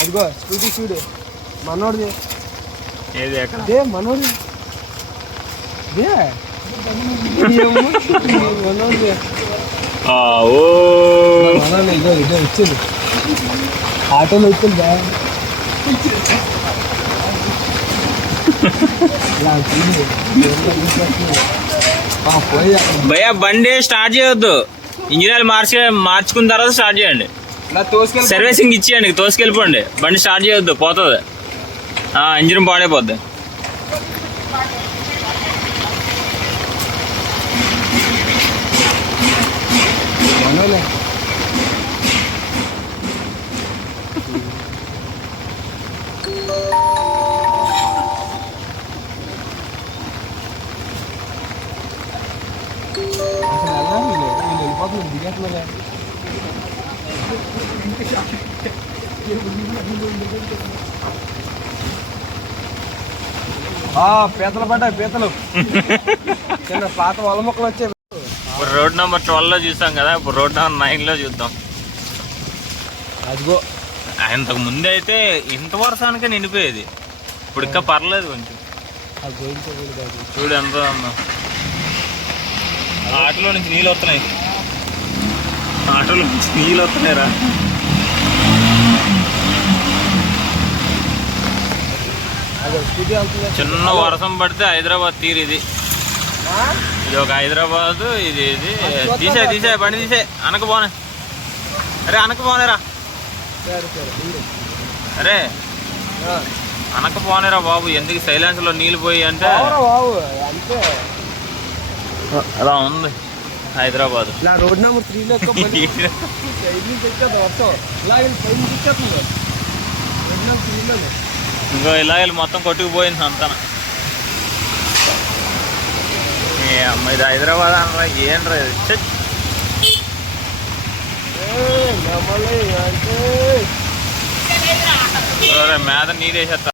అదిగో స్కూటీ చూడు మనోడిది. ఏది ఎక్కడ మనోడిది ఇదో వచ్చింది ఆటోలో వచ్చింది భయ్యా బండి స్టార్ట్ చేయొద్దు, ఇంజనీర్ మార్చుకున్న తర్వాత స్టార్ట్ చేయండి. సర్వీసింగ్ ఇచ్చేయండి, తోసుకెళ్ళిపోండి. బండి స్టార్ట్ చేయొద్దు, పోతుంది, ఇంజిన్ పాడైపోద్ది. పీతలు పడ్డాయి, పీతలు చిన్న పాత వల మొక్కలు వచ్చాయి. ఇప్పుడు రోడ్ నెంబర్ 12లో చూసాం కదా, ఇప్పుడు రోడ్ నెంబర్ 9లో చూద్దాం. అదిగో ఇంతకు ముందు అయితే ఇంత వర్షానికే నిండిపోయేది, ఇప్పుడు ఇంకా పర్లేదు కొంచెం. చూడు ఎంత ఆటోలో నుంచి నీళ్ళు వస్తున్నాయి, ఆటోలో నుంచి నీళ్ళు వస్తున్నాయిరా. చిన్న వర్షం పడితే హైదరాబాద్ తీరు ఇది. ఇది ఒక హైదరాబాద్, ఇది తీసే బండి తీసే అనకపోనే. అరే అనకపోనేరా, అరే అనకపోనేరా బాబు, ఎందుకు సైలెన్స్ లో నీళ్ళు పోయి అంటే అలా ఉంది హైదరాబాద్. రోడ్ నెంబర్ 3లో ఇంకో ఇలా మొత్తం కొట్టుకుపోయింది అంతా. అమ్మ ఇది హైదరాబాద్ అనరా, ఏంట్రా మీద నీరేసేస్తా.